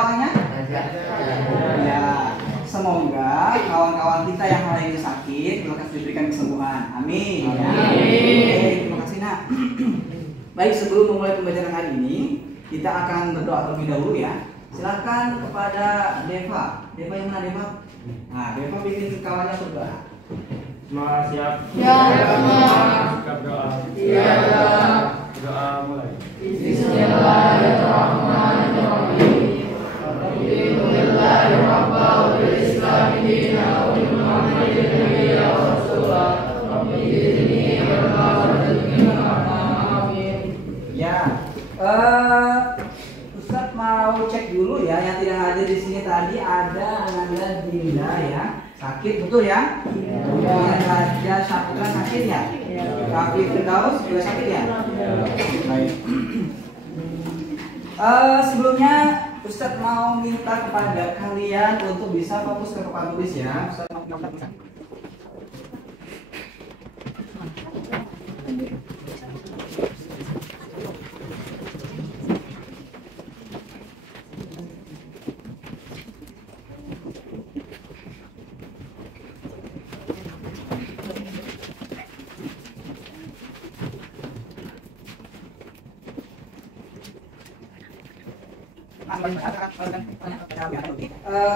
doanya? Ya, semoga kawan-kawan kita yang hari ini sakit lekas diberikan kesembuhan. Amin. Ya. Oke, terima kasih nak. Baik, sebelum memulai pembelajaran hari ini, kita akan berdoa terlebih dahulu ya. Silakan kepada Deva. Deva yang mana Deva? Nah, Deva bikin kawannya berdoa. Semua siap? Ya, Sikap doa. Ya. Doa mulai. Bismillahirrahmanirrahim. Alhamdulillahirabbil alamin wa Muhammadin nabiyya wa rasulullah. Ya, Ustadz mau cek dulu ya, yang tidak hadir di sini tadi ada Ananda Dinda ya, sakit betul ya? Kemudian Raja Saputra sakit ya? Raffi Firdaus juga sakit ya? Baik. Sebelumnya Ustadz mau minta kepada kalian untuk bisa fokus ke papan tulis ya. Ustadz mau minta.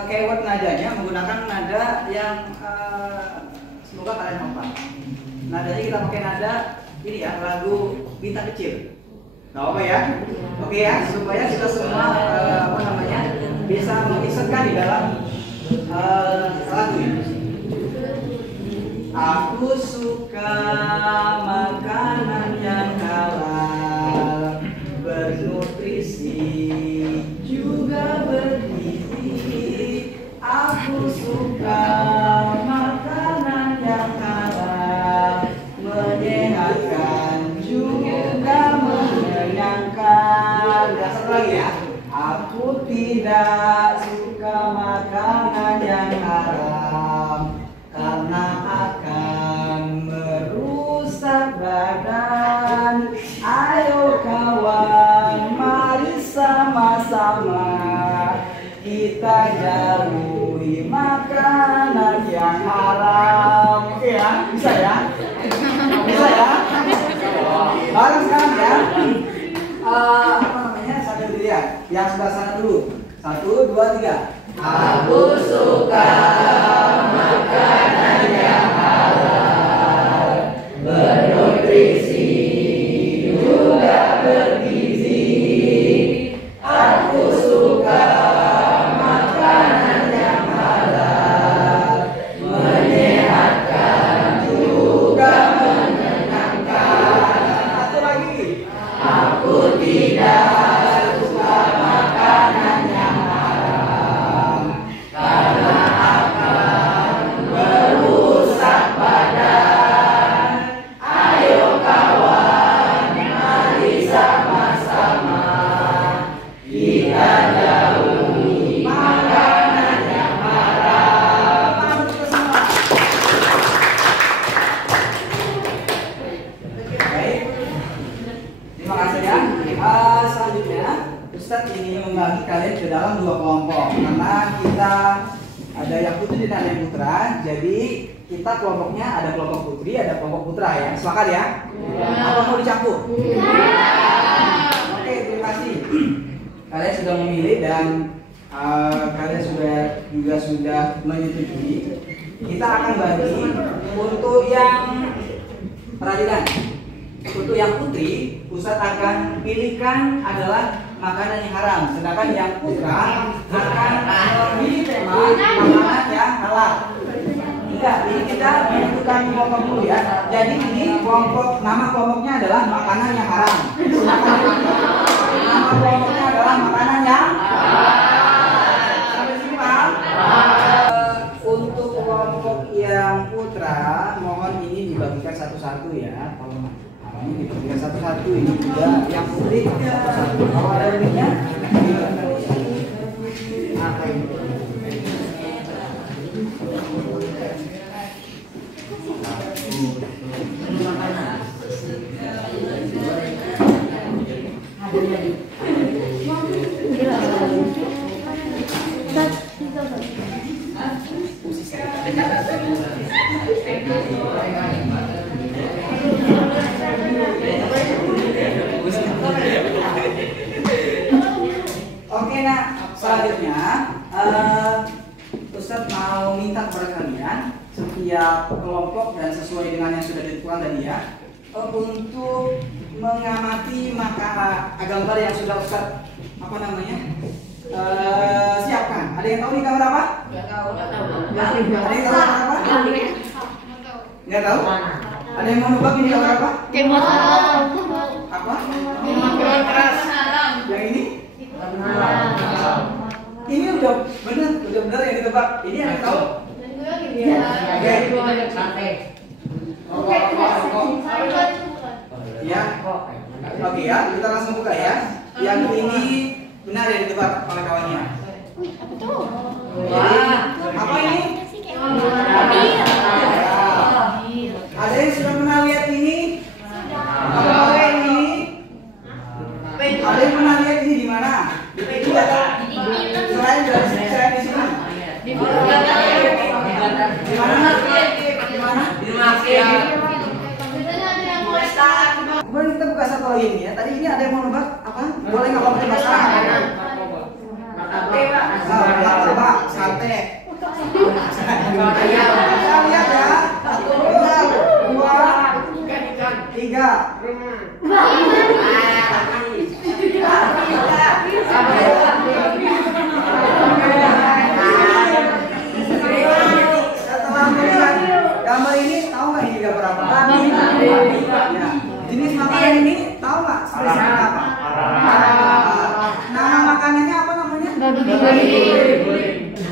Keyword nadanya menggunakan nada yang semoga kalian hafal. Nadanya kita pakai nada ini ya, lagu Bintang Kecil. Gak apa ya? Oke ya, supaya kita semua bisa mengisetkan di dalam lagu ini. Aku suka makanan yang halal, bernutrisi, juga bergizi. Aku suka makanan yang halal, menyehatkan juga mengenyangkan. Satu lagi ya. Aku tidak suka makanan yang haram karena akan merusak badan. Ayo kawan, mari sama-sama kita jauhi makanan yang haram. Oke ya, bisa ya? Bisa ya? Bareng sekarang ya. Sambil dilihat. Yang sebelah sana dulu. 1, 2, 3. Aku suka makanan yang halal, bernutrisi, juga bergizi. Aku suka makanan yang halal, menyehatkan juga menenangkan. Satu lagi. Aku tidak suka makanan yang haram karena akan merusak badan. Ayo kawan, mari sama-sama kita jauhi makanan yang haram. Baik. Terima kasih ya. Selanjutnya Ustadz ingin membagi kalian ke dalam 2 kelompok karena kita ada yang putri dan yang putra. Jadi kita kelompoknya ada kelompok putri, ada kelompok putra ya. Sepakat ya? Atau mau dicampur? Oke, terima kasih. Kalian sudah memilih dan kalian sudah menyetujui. Kita akan bagi untuk yang peradilan. Untuk yang putri, Ustadz akan pilihkan adalah makanan yang haram. Sedangkan yang putra akan memilih tema makanan yang halal. Enggak, ini kita menentukan kelompok dulu ya. Jadi ini nama kelompoknya adalah makanan yang haram. Nama kelompoknya adalah makanan yang halal. Sampai sini paham? Untuk kelompok yang putra, mohon ini dibagikan satu-satu ya. Ini dibagikan satu-satu, ini juga yang putih satu-satu. Kalau ada lebihnya, apa ini? Oke, nah selanjutnya Ustadz mau minta kepada kalian setiap kelompok dan sesuai dengan yang sudah ditentukan tadi ya, untuk mengamati maka gambar yang sudah Ustadz siapkan. Ada yang tahu nih gambar apa? Nggak tahu. Ada yang tahu gambar apa? Nggak tahu? Ada yang mau nebak ini gambar apa? Apa? Yang ini? Ini udah benar yang ditebak. Ini yang tahu? Ya. Oke ya, kita langsung buka ya. Yang ini benar yang ditebak oleh kawannya. Jadi, apa ini? Ada yang sudah pernah lihat ini? Apa ini? Ada yang pernah lihat ini di mana? Di TV atau selain di sini? Di mana? Di mana? Kemudian kita buka satu lagi nih ya. Tadi ini ada yang mau nebak apa? Boleh nggak pakai bahasa Arab? Martabak, sate. Kita lihat ya. 1, 2, 3. Setelah melihat gambar ini, tahu nggak ini gambar apa? Ya. Jenis makanan ini tahu nggak spesifiknya apa? Nama makanannya apa namanya?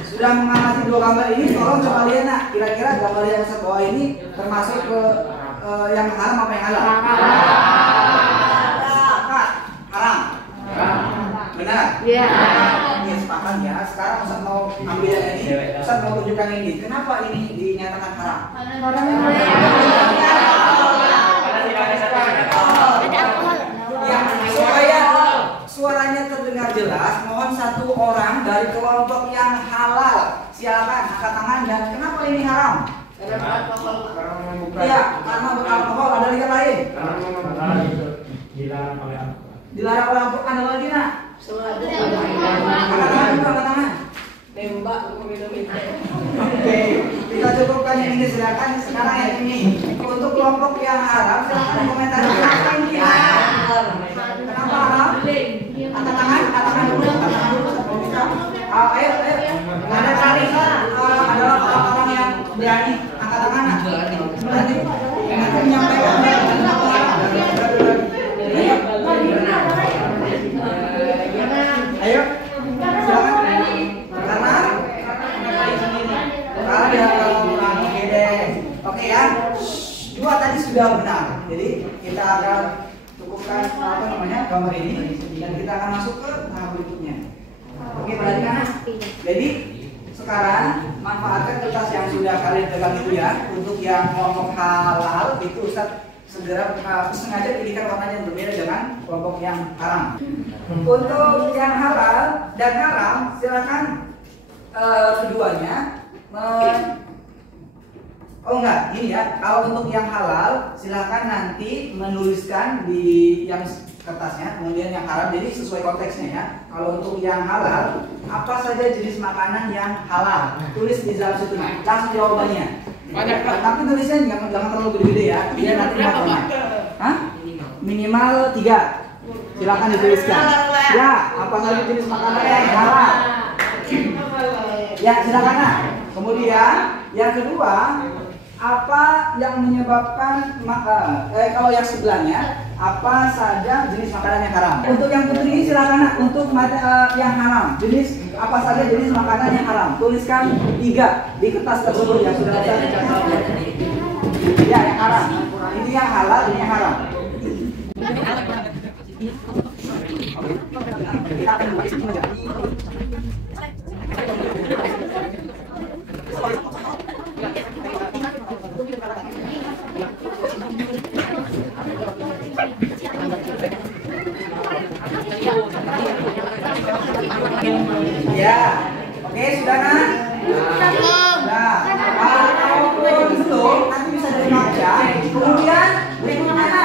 Sudah mengamati dua gambar ini, tolong coba lihat nak, kira-kira gambar yang saya bawa ini termasuk ke yang haram apa yang halal? Haram. Benar? Iya. Oke, sepakat ya. Sekarang Ustaz mau ambil yang ini, Ustaz mau tunjukkan ini. Kenapa ini dinyatakan haram? Ya, supaya suaranya terdengar jelas, mohon satu orang dari kelompok yang halal silakan angkat tangan. Dan kenapa ini haram? Iya, karena beralkohol. Ada yang lain? Dilarang oleh Al-Quran. Dilarang oleh Al-Quran. Ada lagi nak? Angkat tangan juga, angkat tangan. Tembak Oke, kita cukupkan yang ini, silakan. Sekarang yang ini untuk kelompok yang haram, silakan komentar. Kenapa ini haram? Kenapa haram? Angkat tangan dulu, angkat tangan dulu. Kalau bisa, ayo. Ada kali adalah orang-orang yang berani. Angkat tangan nak. Berarti menyampaikan kenapa haram. Ayo, silakan. Karena dia kurang oke deh. Oke ya. Dua tadi sudah benar. Jadi kita akan cukupkan gambar ini dan kita akan masuk ke tahap berikutnya. Oke, perhatikan. Jadi sekarang manfaatkan kertas yang sudah kalian pegang itu ya. Untuk yang kelompok halal itu Ustaz segera sengaja pilihkan warnanya yang berbeda dengan kelompok yang haram. Untuk yang halal dan haram silakan keduanya oh enggak, ini ya. Kalau untuk yang halal silakan nanti menuliskan di yang kertasnya, kemudian yang haram jadi sesuai konteksnya ya. Kalau untuk yang halal, apa saja jenis makanan yang halal? Tulis di dalam situ. Langsung jawabannya. Tapi tulisnya jangan terlalu gede-gede ya. Biar nanti makannya. Hah? Minimal 3. Silakan dituliskan. Ya, apa saja jenis makanan yang halal? Ya, silakan nak. Kemudian yang kedua, apa yang menyebabkan kalau yang sebelahnya apa saja jenis makanan yang haram? Untuk yang putri silakan nak. Untuk yang haram, jenis apa saja jenis makanan yang haram? Tuliskan 3 di kertas tersebut yang sudah saya catat. Ya, yang haram. Ini yang halal, ini yang haram. Kita akan mulai semuanya. Ya, oke sudah nak? Nah, kalaupun belum, nanti bisa dibaca. Kemudian berikutnya,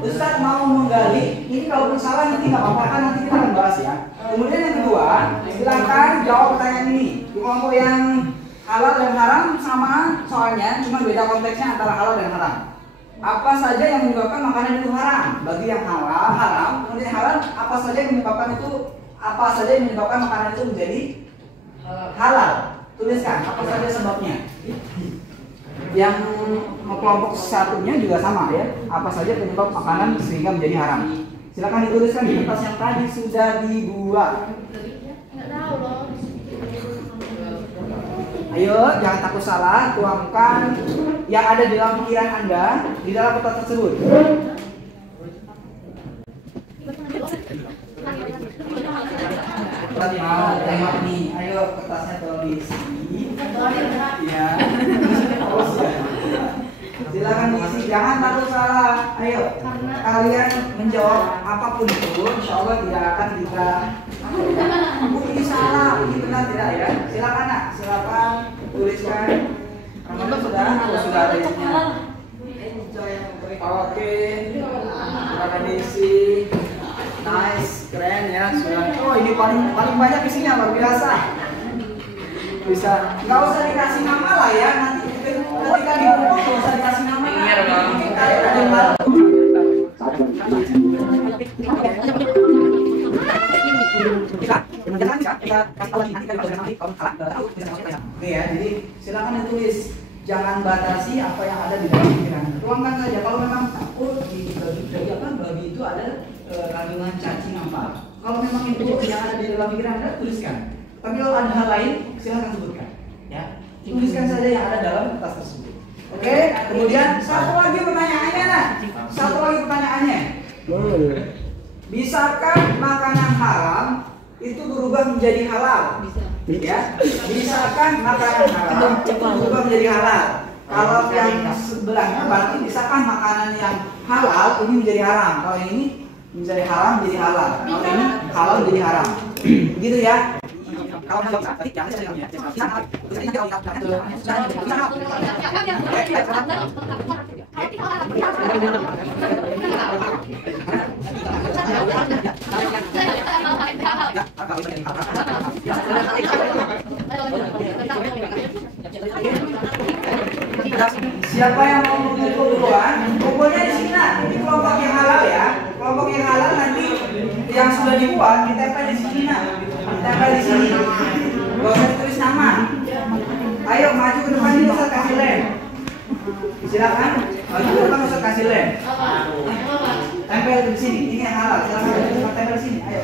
Ustaz mau menggali. Ini kalau salah nanti nggak apa-apa, kan nanti kita akan bahas ya. Kemudian yang kedua, silakan jawab pertanyaan ini. Di kelompok yang halal dan haram sama soalnya, cuma beda konteksnya antara halal dan haram. Apa saja yang menyebabkan makanan itu haram? Bagi yang halal, haram. Kemudian halal, apa saja yang menyebabkan makanan itu menjadi halal? Tuliskan apa saja sebabnya. Yang kelompok satunya juga sama ya. Apa saja penyebab makanan sehingga menjadi haram? Silakan dituliskan di kertas yang tadi sudah dibuat. Ayo, jangan takut salah, tuangkan yang ada di dalam pikiran Anda di dalam kertas tersebut. Mau tembak nih, ayo kertasnya tolong diisi. Ya. Silakan diisi, jangan takut salah. Ayo, kalian menjawab apapun itu, insya Allah tidak akan kita. Ini salah, ini benar tidak ya? Silakan nak, silakan tuliskan. Kamu sudah ada isinya. Oke, silakan diisi. Nice, keren ya. Sudah. Oh, ini paling banyak isinya, luar biasa. Bisa, nggak usah dikasih nama lah ya. Nanti ketika dibuka nggak usah dikasih nama. Kita ada yang baru. Nih ya, jadi silakan ditulis. Jangan batasi apa yang ada di dalam pikiran. Tuangkan saja. Kalau memang takut di babi itu ada kandungan cacing apa. Kalau memang itu yang ada di dalam pikiran Anda, tuliskan. Tapi kalau ada hal lain, silakan sebutkan. Ya, tuliskan saja yang ada dalam kertas tersebut. Oke. Kemudian satu lagi pertanyaannya, nah. Satu lagi pertanyaannya. Bisakah makanan haram itu berubah menjadi halal? Ya, bisakah makanan haram berubah menjadi halal? Kalau yang sebelahnya berarti bisakah makanan yang halal ini menjadi haram? Kalau yang ini menjadi haram menjadi halal. Kalau ini halal menjadi haram. Begitu ya. Kalau jawab tadi jangan saya jawabnya. Siapa yang mau mengumpul duluan? Kumpulnya di sini. Ini kelompok yang halal ya. Kelompok yang halal nanti yang sudah dibuat ditempel di sini nah. Ditempel di sini. Gak usah ditulis nama. Ayo maju ke depan ini, Ustaz kasih lem. Silakan maju ke depan, Ustaz kasih lem. Tempel di sini. Ini yang halal. Silakan tempel di sini. Ayo.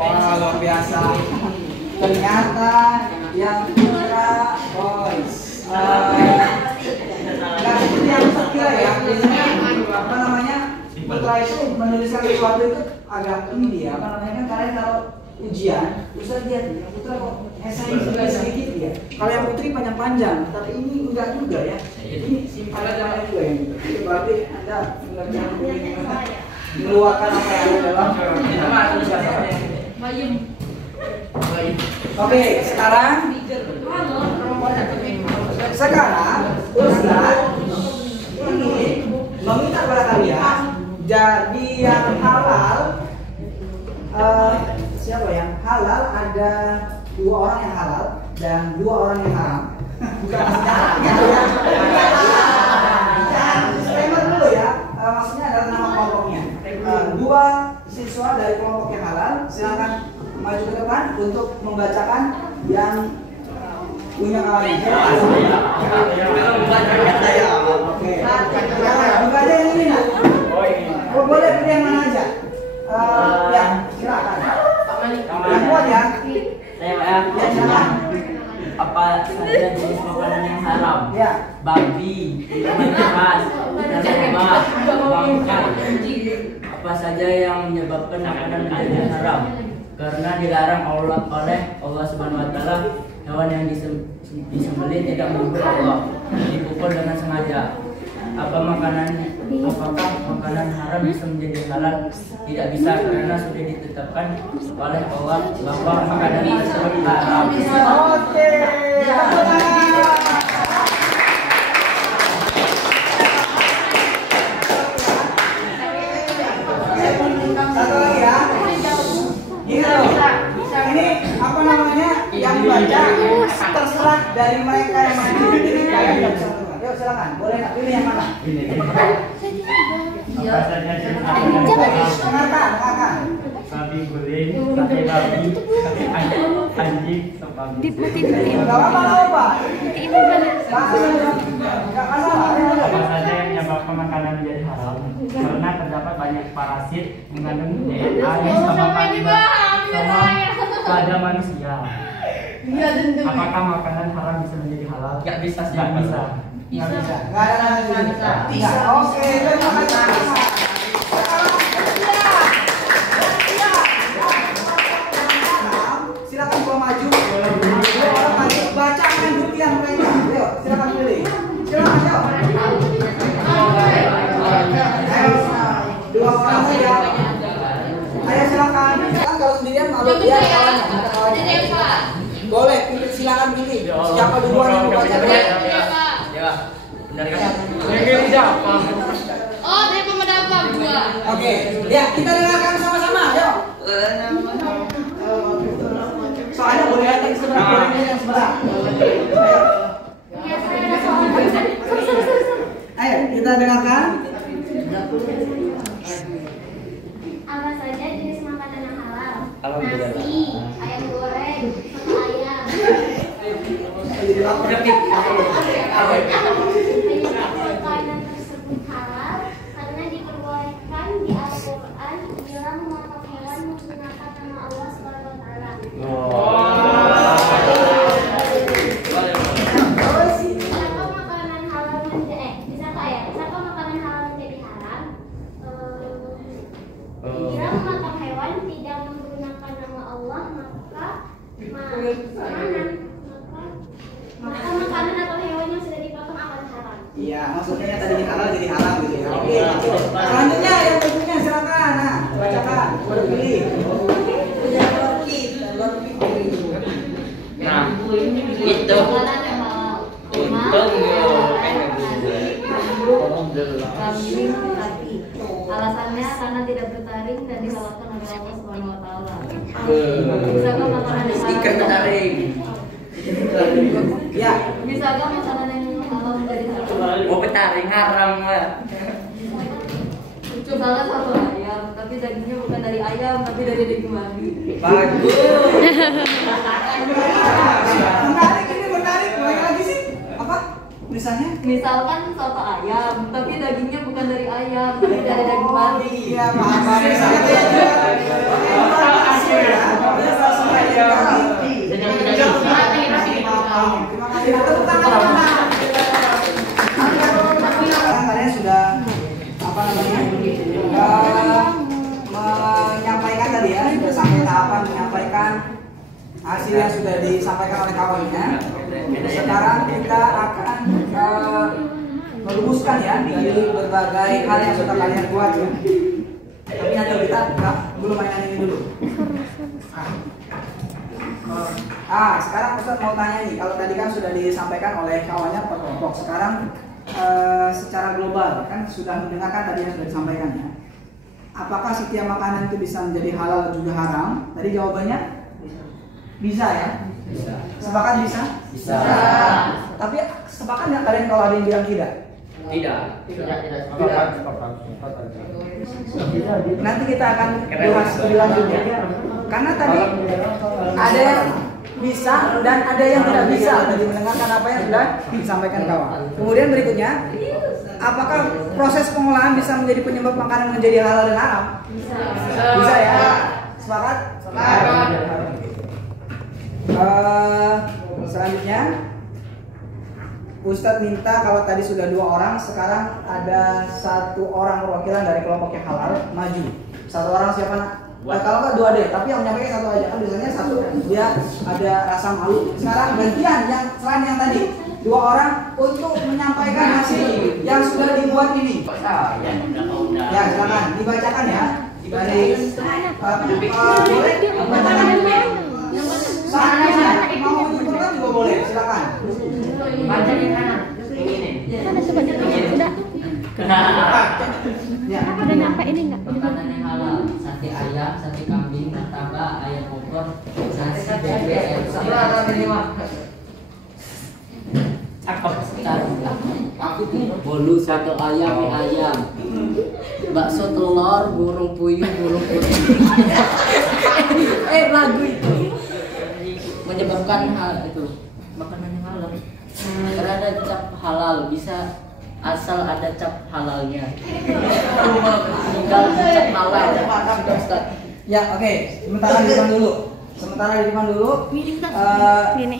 Wah, luar biasa. Ternyata yang Putra Boys nggak seperti yang Ustaz kira ya. Biasanya apa namanya, Putra itu menuliskan sesuatu itu agak ini dia, apa namanya, kan kalian kalau ujian Ustaz lihat nih, yang Putra kok esai sedikit ya. Kalau yang Putri panjang-panjang, tapi ini enggak juga ya. Ini ada namanya juga yang itu. Itu berarti Anda mengerjakan mengeluarkan apa yang ada dalam Oke, sekarang Ustaz ini meminta kepada kalian jadi yang halal. Siapa yang halal? Ada 2 orang yang halal dan 2 orang yang haram. Bukan maksudnya gitu ya. Disclaimer dulu ya. Maksudnya adalah nama untuk membacakan yang punya kawannya. Oke. Buka aja yang ini nak. Oh, boleh pilih yang mana aja. Ya, silakan. Yang kuat ya. Saya Ya, silakan. apa saja jenis makanan yang haram? Ya. Babi, minuman keras, narkoba, bangkai. Apa saja yang menyebabkan makanan menjadi haram? Karena dilarang oleh Allah Subhanahu Wa Taala, hewan yang disembelih tidak menurut Allah, dipukul dengan sengaja. Apakah makanan haram bisa menjadi halal? Tidak bisa, karena sudah ditetapkan oleh Allah bahwa makanan tersebut haram. Oke. Satu lagi ya. Gini loh. Ini apa namanya? Yang baca terserah dari mereka yang maju. Jadi kalian tidak bisa menentukan. Yuk silakan. Boleh nak pilih yang mana? Apa saja jenis makanan yang haram? Dengarkan. Babi guling, sate babi, anjing, sop babi. Gak apa-apa. Gak masalah. Apa saja yang menyebabkan makanan menjadi haram? Karena terdapat banyak parasit mengandung DNA yang sama pada manusia. Apakah makanan haram bisa menjadi halal? Gak bisa sih. Gak bisa. Nggak bisa. Nggak ada bisa. Bisa. Oke, terima kasih. Silakan gua maju. Dua orang maju. Baca main buktian mereka. Ayo, silakan pilih. Silakan yuk. Ayo, dua orang saja. Ayo silakan. Kan kalau sendirian malu dia kawannya. Ada kawannya. Boleh, pilih silakan pilih. Siapa duluan yang membaca? Ya, benar kan? Yang siapa? Oh, dari pemadapa gua. Oke, ya kita dengarkan sama-sama. Yuk. Soalnya boleh yang sebelah, boleh yang sebelah. Ayo, kita dengarkan. Apa saja jenis makanan yang halal? Alhamdulillah. Nasi, ayam goreng, soto ayam. Makanan tersebut halal karena diperbolehkan di Al-Quran bila memotong hewan menggunakan nama Allah Subhanahu Wa Taala. Bisakah makanan halal bisakah makanan halal menjadi haram? Bila memotong hewan tidak menggunakan nama Allah, maka makanan atau hewan yang sudah dipotong akan haram. Iya, maksudnya tadi halal jadi haram gitu ya. Oke. Selanjutnya yang berikutnya silakan. Nah, bacakan. Boleh pilih. Nah, itu Makanan yang halal. untung yo. Kambing kaki. Alasannya karena tidak bertaring dan dihalalkan oleh Allah Subhanahu Wa Taala. Bisakah makanan yang halal? Ikan taring. Ya. Bisakah makanan yang halal menjadi haram? Mau petaring haram lah. Misalnya satu ayam, tapi dagingnya bukan dari ayam, tapi dari daging babi. Bagus. Menarik ini menarik. Lagi lagi sih. Apa? Misalnya? Misalkan soto ayam, tapi dagingnya bukan dari ayam, tapi dari daging babi. Iya, paham. Misalnya kayak gitu. Terima kasih ya. Terima kasih. Tepuk tangan. Sekarang kalian sudah apa namanya? Menyampaikan tadi ya, sudah sampai tahapan menyampaikan hasil yang sudah disampaikan oleh kawannya. Sekarang kita akan merumuskan ya dari berbagai hal yang sudah kalian buat ya. Tapi nanti kita belum mainan ini dulu. Sekarang Ustaz mau tanya nih, kalau tadi kan sudah disampaikan oleh kawannya per kelompok. Sekarang secara global kan sudah mendengarkan tadi yang sudah disampaikan ya. Apakah setiap makanan itu bisa menjadi halal dan juga haram? Tadi jawabannya bisa ya. Bisa. Sepakat bisa? Bisa. Tapi sepakat nggak kalian kalau ada yang bilang tidak? Tidak. Nanti kita akan bahas lebih lanjut ya. Karena tadi ada yang bisa dan ada yang tidak bisa tadi mendengarkan apa yang sudah disampaikan kawan. Kemudian berikutnya, apakah proses pengolahan bisa menjadi penyebab makanan menjadi halal dan haram? Bisa ya. Sepakat? Selanjutnya Ustadz minta kalau tadi sudah 2 orang, sekarang ada 1 orang perwakilan dari kelompok yang halal maju. 1 orang siapa nak? Kalau nggak 2 deh, tapi yang menyampaikan 1 aja kan biasanya 1 dia ada rasa malu. Sekarang gantian yang selain yang tadi 2 orang untuk menyampaikan hasil yang sudah dibuat ini. Ya silakan dibacakan ya dari boleh dibacakan. Saatnya mau dibuka juga boleh, silakan. Baca di kanan. Sana coba udah. Ya. Udah nyampe ini enggak? Makanan yang halal: sate ayam, sate kambing, martabak, ayam opor, nasi bebek, bolu, soto ayam, mie ayam, bakso telur, burung puyuh, burung putih. Lagu itu menyebabkan hal itu makanan yang halal. Karena ada cap halal, bisa asal ada cap halalnya. Tinggal cap halal. Sudah Ustaz. Ya oke, sementara di depan dulu.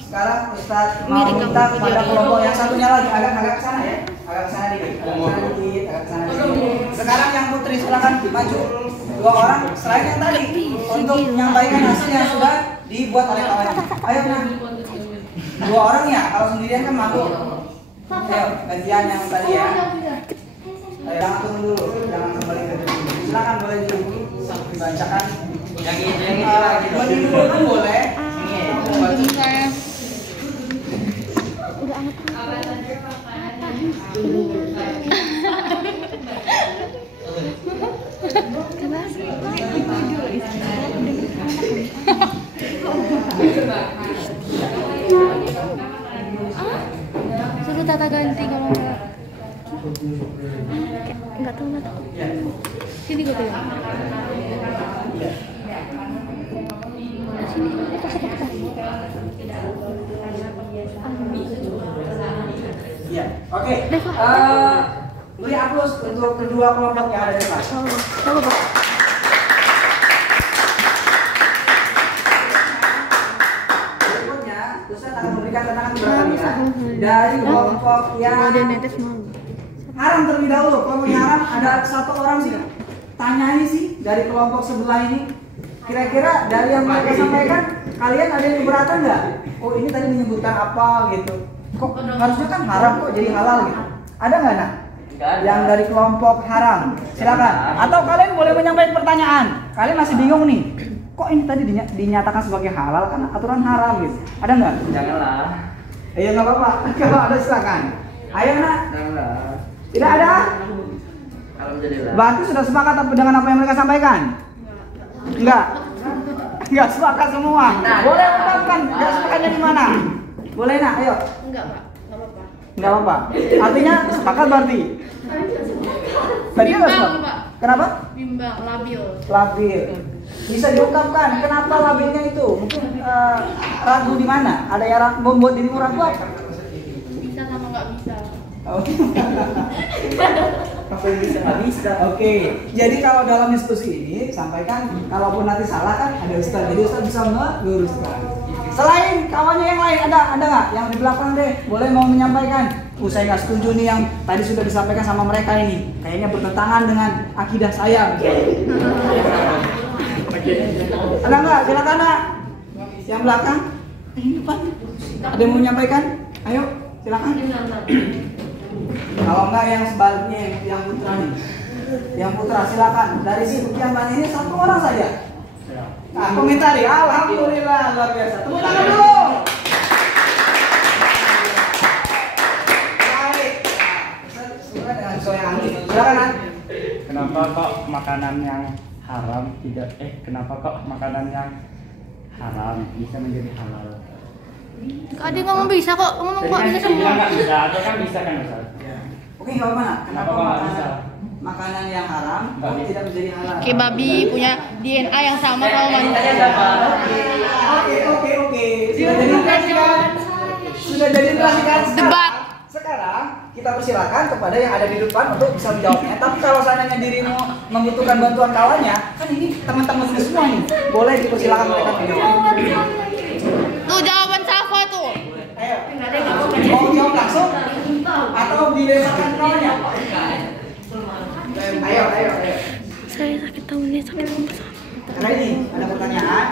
Sekarang Ustaz mau minta kepada kelompok yang satunya lagi agak ke sana ya, agak ke sana dikit. Sekarang yang putri silakan maju. 2 orang selain yang tadi untuk menyampaikan hasil yang sudah dibuat oleh kawannya. Ayo nah. 2 orang ya, kalau sendirian kan malu. Ayo gantian yang tadi ya. Ayo jangan turun dulu, jangan kembali ke dulu. Silakan boleh dibacakan. Yang itu lagi. Dulu kan boleh. Udah amat. Suruh tata ganti kalau enggak tahu nggak tahu. Sini gue pegang. Sini itu sebentar. Ya, oke. Beri aplaus untuk kedua kelompok yang ada di kelas. Coba, Pak. Berikutnya, Ustaz akan memberikan keterangan beberapa ya dari kelompok yang haram terlebih dahulu. Kelompok yang haram ada 1 orang sih. Tanyai sih dari kelompok sebelah ini. Kira-kira dari yang mereka sampaikan, kalian ada yang keberatan nggak? Oh ini tadi menyebutkan apa gitu. Kok harusnya kan haram kok jadi halal gitu. Ada nggak nak? Yang dari kelompok haram, silakan. Atau kalian boleh menyampaikan pertanyaan. Kalian masih bingung nih. Kok ini tadi dinyatakan sebagai halal karena aturan haram gitu. Ada nggak? Janganlah. Iya nggak apa-apa. Kalau ada silakan. Ayo nak. Janganlah. Tidak ada? Alhamdulillah. Berarti sudah sepakat dengan apa yang mereka sampaikan? Enggak. Enggak sepakat semua. Boleh ungkapkan enggak sepakatnya di mana? Boleh nak, ayo. Enggak, Pak. Enggak apa-apa. Enggak apa-apa. Artinya sepakat berarti. Tadi enggak sepakat. Pak. Kenapa? Bimbang, labil. Labil. Bisa diungkapkan kenapa labilnya itu? Mungkin ragu di mana? Ada yang membuat dirimu ragu apa? Bisa sama nggak bisa. Oh. Apa yang bisa nggak bisa? Oke. Jadi kalau dalam diskusi ini sampaikan, kalaupun nanti salah kan ada Ustaz. Jadi Ustaz bisa meluruskan. Selain kawannya yang lain ada nggak? Yang di belakang deh, boleh mau menyampaikan. Saya nggak setuju nih yang tadi sudah disampaikan sama mereka ini. Kayaknya bertentangan dengan akidah saya. Ada nggak? Silakan nak. Yang belakang. Ini depan. Ada yang mau menyampaikan? Ayo, silakan. Kalau enggak yang sebaliknya yang putra nih. Yang putra silakan. Dari sekian banyak ini 1 orang saja. Nah, komentari. Alhamdulillah luar biasa. Tepuk tangan dulu. Baik. Sesuai dengan soal angin. Silakan. Kenapa kok makanan yang haram kenapa kok makanan yang haram bisa menjadi halal? Kak Ade ngomong bisa kok, ngomong kok bisa semua. Bilang nggak bisa, atau kan bisa kan Ustaz? Oke, Oke, nggak apa-apa. Nak. Kenapa Kenapa nggak bisa? makanan yang haram Babi. tidak menjadi halal? Kayak babi punya DNA yang sama sama manusia. Oke. Sudah jadi terasi kan? Sudah jadi terasi kan? Debat. Sekarang kita persilakan kepada yang ada di depan untuk bisa menjawabnya. Tapi kalau seandainya dirimu membutuhkan bantuan kawannya, kan ini teman-teman semua nih, boleh dipersilakan mereka menjawab. Tuh jawaban Safa tuh. Ayo, mau jawab langsung atau dilemparkan kawannya? Ayo. Saya sakit tahun ini sakit apa? Karena ini ada pertanyaan,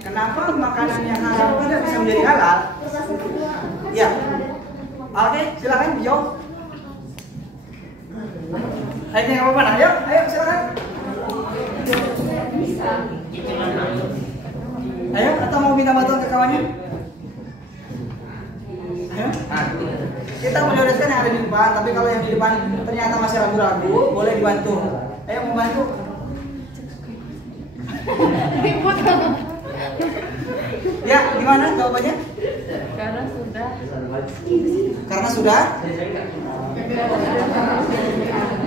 kenapa makanan yang haram tidak bisa menjadi halal? Ya, oke, silakan dijawab. Ayo, nggak apa-apa, nah, ayo silakan. Ayo, atau mau minta bantuan ke kawannya? Ayo. Kita prioritaskan yang ada di depan, tapi kalau yang di depan ternyata masih ragu-ragu, boleh dibantu. Ayo, mau bantu? Ya, gimana jawabannya? Karena sudah.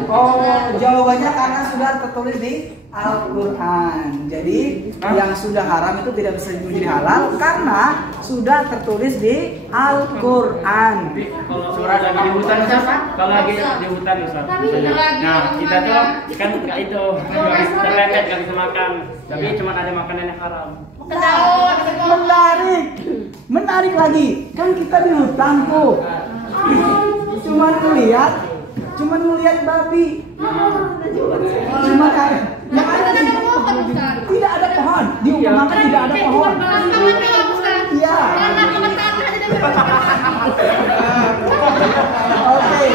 Oh, jawabannya karena sudah tertulis di Al-Quran. Jadi yang sudah haram itu tidak bisa menjadi halal karena sudah tertulis di Al-Quran. Surat lagi di hutan Ustaz. Kalau lagi di hutan Ustaz. Nah, kita tuh kan enggak itu. Terlempet enggak bisa makan. Tapi cuma ada makanan yang haram. Menarik lagi. Kan kita di hutan tuh. Cuman melihat babi. Cuma kan yang ada di tidak ada pohon. Diumpamakan tidak ada pohon. Iya. Oke.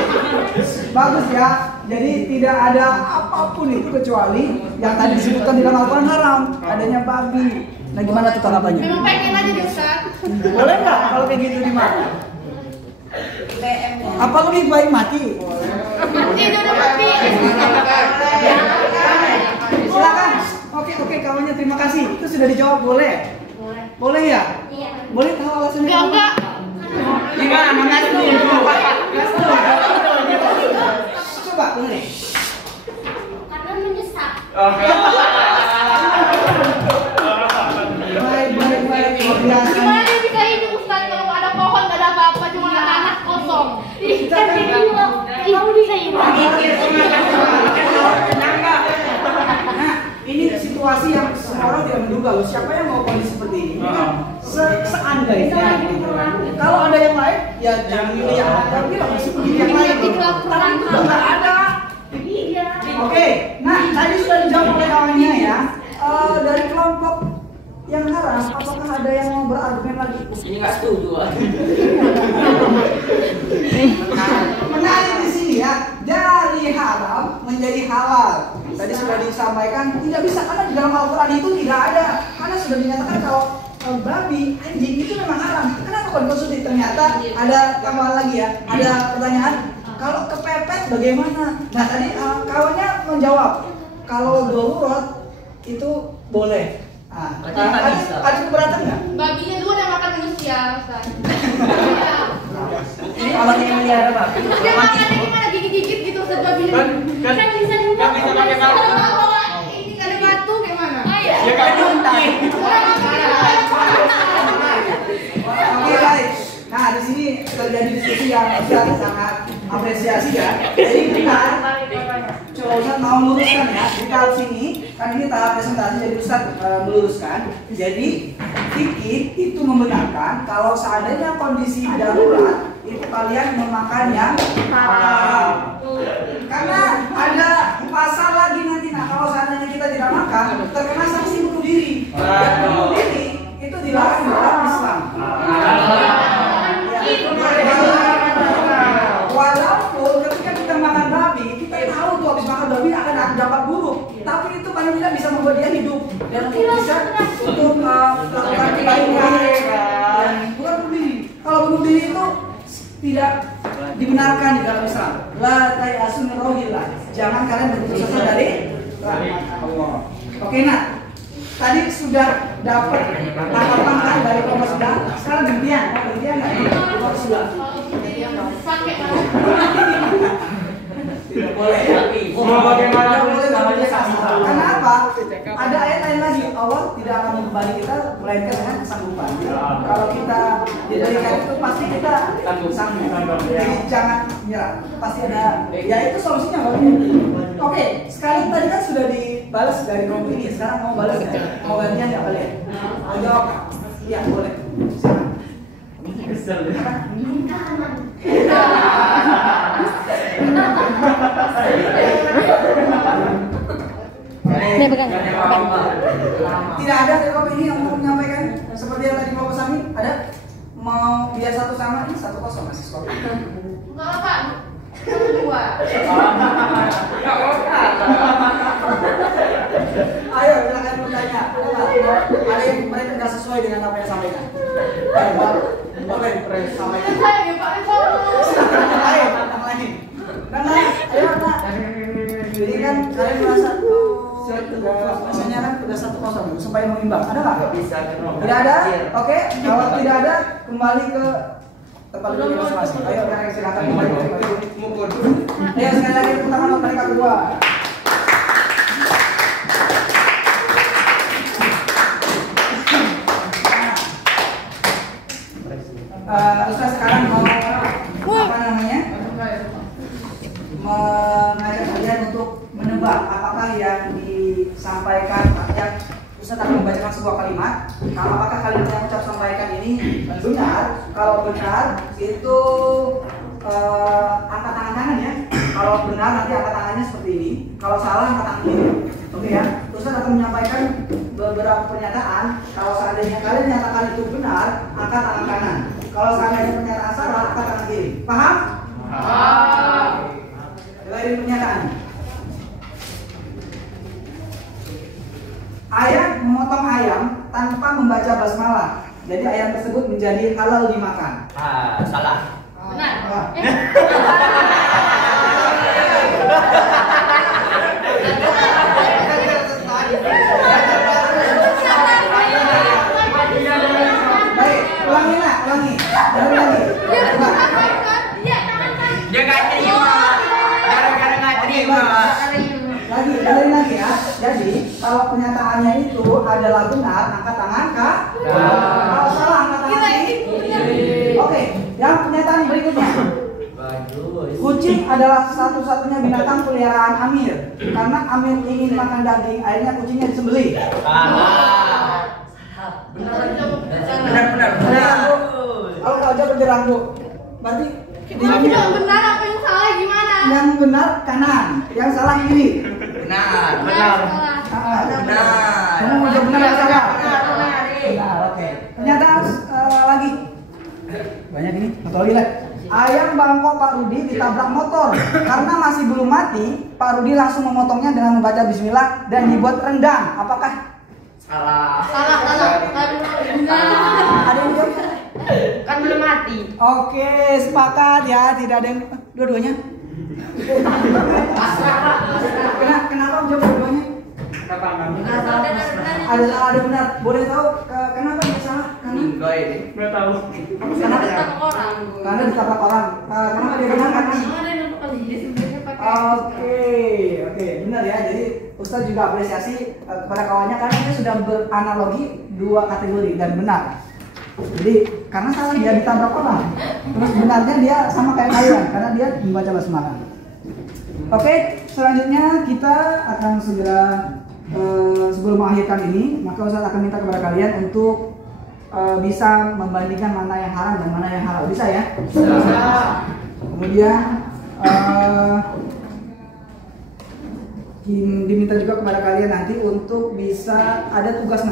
Bagus ya. Jadi tidak ada apapun itu kecuali yang tadi disebutkan di dalam Al-Quran haram, adanya babi. Nah, gimana tuh tanggapannya? Memang pengen aja di Ustaz. Boleh nggak kalau kayak gitu dimakan? Apa lebih baik mati? Mati udah mati. Silakan. Oke, kawannya terima kasih. Itu sudah dijawab, boleh? Boleh ya? Iya. Boleh tahu alasannya? Enggak. Gimana? Coba, boleh. Karena mendesak. Baik. Gimana dia bisa hidup Ustaz kalau ada pohon nggak ada apa-apa cuma tanah kosong. Kamu bisa hidup. Nah, ini situasi yang semua orang tidak menduga loh. Siapa yang mau kondisi seperti ini? Seandainya gitu kan. Kalau ada yang lain, ya jangan milih yang lain. Bilang masih pilih yang lain. Nggak ada. Oke, nah tadi sudah dijawab oleh kawannya ya. Dari kelompok yang haram, apakah ada yang mau berargumen lagi? Ini nggak setuju. Menarik di sini ya, dari haram menjadi halal. Tadi sudah disampaikan tidak bisa karena di dalam Al-Quran itu tidak ada. Karena sudah dinyatakan kalau babi, anjing itu memang haram. Kenapa konsultasi? Ternyata ada tambahan lagi ya. Ada pertanyaan, kalau kepepet bagaimana? Nah tadi kawannya menjawab kalau darurat itu boleh. Ada keberatan nggak? Babinya dulu yang makan manusia Ustaz. Ini alat yang melihara Pak. Dia makannya gimana gigit-gigit gitu Ustaz babinya. Kan bisa juga. pakai Kalau ini ada batu gimana? Ya kan diuntai. Oke baik. Nah di sini terjadi diskusi yang sangat apresiasi ya. Jadi kita coba Ustaz mau meluruskan ya di tahap sini kan ini tahap presentasi jadi Ustaz meluruskan. Jadi fikih itu membenarkan kalau seandainya kondisi darurat itu kalian memakan yang halal. Karena ada pasal lagi nanti kalau seandainya kita tidak makan terkena sanksi bunuh diri. Dan bunuh diri itu dilarang dalam Islam. Walaupun ketika kita makan babi, kita tahu tuh habis makan babi akan ada dampak buruk. Tapi itu paling tidak bisa membuat dia hidup dan bisa untuk melakukan kebaikan. Bukan bunuh diri. Kalau bunuh diri itu tidak dibenarkan di dalam Islam. La tayasu min rohillah. Jangan kalian berputus asa dari rahmat Allah. Oke, nah. Tadi sudah dapat tanggapan dari kelompok sebelah. Sekarang gantian. Gantian enggak? Kelompok sebelah. Pakai Tidak boleh ya. Mau bagaimana Tidak pun boleh namanya berbuat sama. Karena apa? Ada ayat lain lagi. Allah tidak akan membebani kita melainkan dengan kesanggupan. Kalau kita diberikan itu pasti kita sanggup. Jadi jangan menyerah. Pasti ada. Ya itu solusinya Bang. Oke, sekali tadi kan sudah dibalas dari kelompok ini. Sekarang mau balas ya? Mau gantian nggak kalian? Mau jawab? Iya boleh. Silakan. Kesel. Nih, pegang. Tidak ada telkom ini yang untuk menyampaikan seperti yang tadi mau pesan ada mau biar satu sama ini 1-0 masih skor. enggak apa. Dua. Ayo silakan bertanya. Ada yang mereka tidak sesuai dengan apa yang sampaikan. Ayo, boleh sampaikan. Saya ya Pak Eko. Silakan yang lain. Karena ayo Pak. Jadi kan kalian merasa rasanya kan udah 1-0 supaya mengimbang. Ada nggak? Tidak ada? Oke. Kalau tidak ada kembali ke tempat duduk masing-masing. Ayo silakan kembali. Ayo sekali lagi tepuk tangan untuk mereka kedua. Ustaz sekarang mau apa namanya? Mengajak kalian untuk menebak apakah yang disampaikan yang Ustaz akan membacakan sebuah kalimat. Kalau apakah kalimat yang Ustaz sampaikan ini benar? Kalau benar itu angkat tangan kanan ya. Kalau benar nanti angkat tangannya seperti ini. Kalau salah angkat tangan kiri. Oke ya. Ustaz akan menyampaikan beberapa pernyataan. Kalau seandainya kalian nyatakan itu benar, angkat tangan kanan. Kalau seandainya pernyataan salah, angkat tangan kiri. Paham? Paham. Dengarin pernyataan. Ayat memotong ayam tanpa membaca basmalah. Jadi ayam tersebut menjadi halal dimakan. Salah. Benar. Wah. Baik, ulangi nak, ulangi. Coba. Dia nggak terima. Gara-gara nggak terima. Lagi, dengerin lagi ya. Jadi, kalau pernyataannya itu adalah benar, angkat tangan kah? Kalau salah, angkat tangan kiri. Oke, yang pernyataan berikutnya. Kucing adalah satu-satunya binatang peliharaan Amir. Karena Amir ingin makan daging, akhirnya kucingnya disembelih. Benar. Kalau kau jawab beneran bu, berarti Kalau bilang benar apa yang salah gimana? yang benar kanan, yang salah kiri. Benar. Kamu mau jawab benar atau salah? Benar, oke. Pernyataan lagi. Banyak ini, satu lagi lah. Ayam bangkok Pak Rudi ditabrak motor. Karena masih belum mati, Pak Rudi langsung memotongnya dengan membaca bismillah dan dibuat rendang. Apakah Salah. Benar. ada yang jawab? Kan belum mati. Oke, sepakat ya, tidak ada yang dua-duanya. Kenapa jawab dua-duanya? Ada salah, ada benar. Boleh tahu kenapa dia salah? Nggak tahu. Karena ditabrak orang. Kenapa dia benar? Karena Oke, benar ya. Jadi Ustaz juga apresiasi kepada kawannya karena dia sudah beranalogi dua kategori dan benar. Jadi karena salah dia ditabrak orang, terus benarnya dia sama kayak kalian karena dia membaca basmalah. Oke, selanjutnya kita akan segera sebelum mengakhirkan ini, maka Ustaz akan minta kepada kalian untuk bisa membandingkan mana yang haram dan mana yang halal. Bisa ya? Bisa. Kemudian diminta juga kepada kalian nanti untuk bisa ada tugas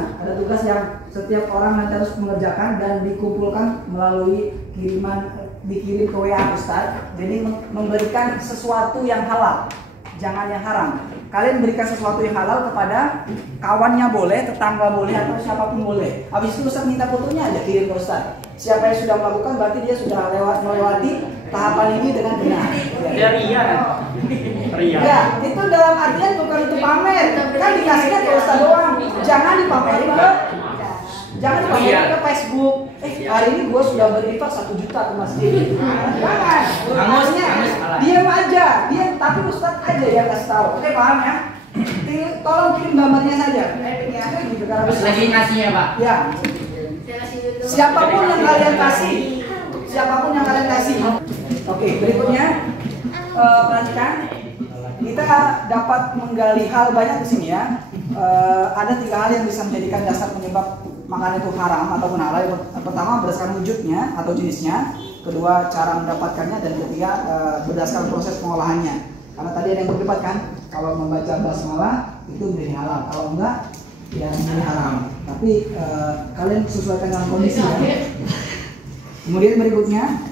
yang setiap orang nanti harus mengerjakan dan dikumpulkan melalui dikirim ke WA Ustaz. Jadi memberikan sesuatu yang halal, jangan yang haram. Kalian berikan sesuatu yang halal kepada kawannya boleh, tetangga boleh, atau siapapun boleh. Habis itu Ustaz minta fotonya aja kirim ke Ustaz. Siapa yang sudah melakukan berarti dia sudah melewati tahapan ini dengan benar. Dia ria. Ya, itu dalam artian bukan untuk pamer. Kan dikasihnya ke Ustaz doang. Jangan dipamerin ke Facebook, hari ini gue sudah berinfak 1 juta ke masjid. Jangan. Maksudnya diam aja, diam. Tapi Ustadz aja yang kasih tahu. Oke, paham ya? Tolong kirim gambarnya saja. Gitu, Terus lagi ngasihnya Pak. ya. Siapapun yang kalian kasih, Oke, berikutnya perhatikan. Kita dapat menggali hal banyak di sini ya. Ada 3 hal yang bisa menjadikan dasar penyebab makanan itu haram ataupun halal. Yang pertama berdasarkan wujudnya atau jenisnya, kedua cara mendapatkannya, dan ketiga berdasarkan proses pengolahannya. Karena tadi ada yang berdebat kan, kalau membaca basmalah itu menjadi halal, kalau enggak ya menjadi haram. Tapi kalian sesuaikan dengan kondisi ya. Kemudian berikutnya,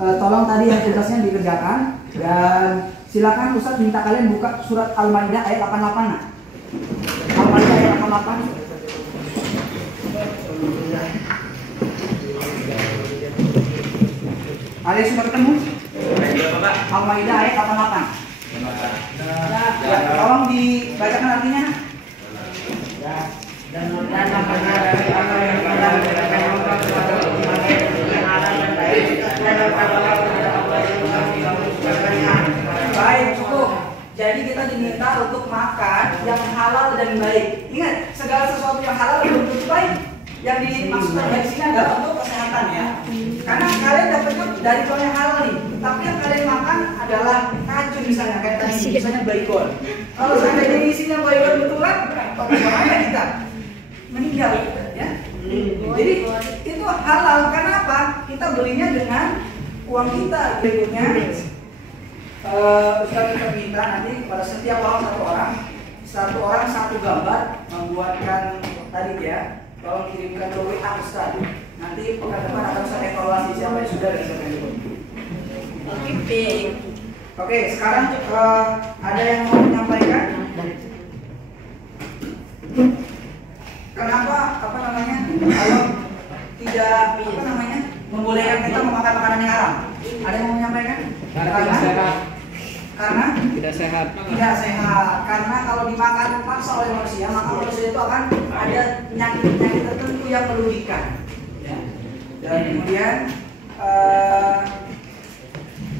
tolong tadi yang tugasnya dikerjakan, dan silakan Ustaz minta kalian buka surat Al-Maidah ayat 88. Al-Maidah ayat 88. Ada yang sudah ketemu? Al-Maidah ayat 88. Ya, tolong dibacakan artinya. Dan makanya dari apa yang telah dikatakan Allah kepada umat yang halal dan baik, dan Allah kepada Allah yang Baik, cukup. Jadi kita diminta untuk makan yang halal dan baik. Ingat, segala sesuatu yang halal belum tentu baik. Yang dimaksudkan dari sini adalah untuk kesehatan ya. Karena kalian dapatnya dari kalau yang halal nih, tapi yang kalian makan adalah racun misalnya kayak tadi, misalnya baygon. Kalau seandainya isinya baygon betulan, bagaimana kita meninggal ya. Jadi itu halal karena apa? Kita belinya dengan uang kita. Berikutnya kita minta nanti pada setiap satu orang satu gambar membuatkan tadi ya. Tolong kirimkan ke WA Ustaz. Nanti pekan depan akan saya evaluasi siapa yang sudah dan siapa yang belum. Oke, sekarang ada yang mau menyampaikan? Kenapa kalau tidak membolehkan kita memakan makanan yang haram? Ada yang mau menyampaikan? Karena tidak sehat. Tidak sehat. Karena kalau dimakan paksa oleh manusia, maka manusia itu akan ada penyakit tertentu yang merugikan. Dan kemudian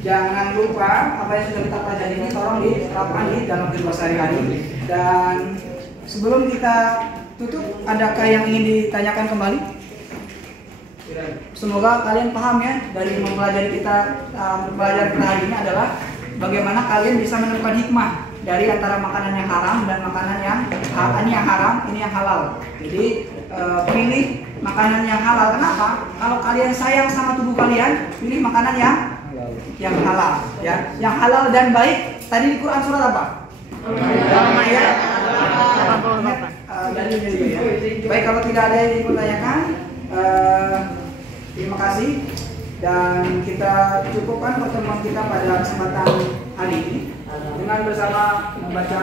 jangan lupa apa yang sudah kita pelajari ini tolong diterapkan di dalam kehidupan sehari-hari. Dan sebelum kita tutup, adakah yang ingin ditanyakan kembali? Semoga kalian paham ya dari mempelajari kita hari ini adalah bagaimana kalian bisa menemukan hikmah dari antara makanan yang haram dan makanan yang ini yang haram, ini yang halal. Jadi pilih makanan yang halal. Kenapa? Kalau kalian sayang sama tubuh kalian, pilih makanan yang halal, ya. Yang halal dan baik. Tadi di Quran surat apa? Al-Maidah. Baik, kalau tidak ada yang dipertanyakan, terima kasih. Dan kita cukupkan pertemuan kita pada kesempatan hari ini dengan bersama membaca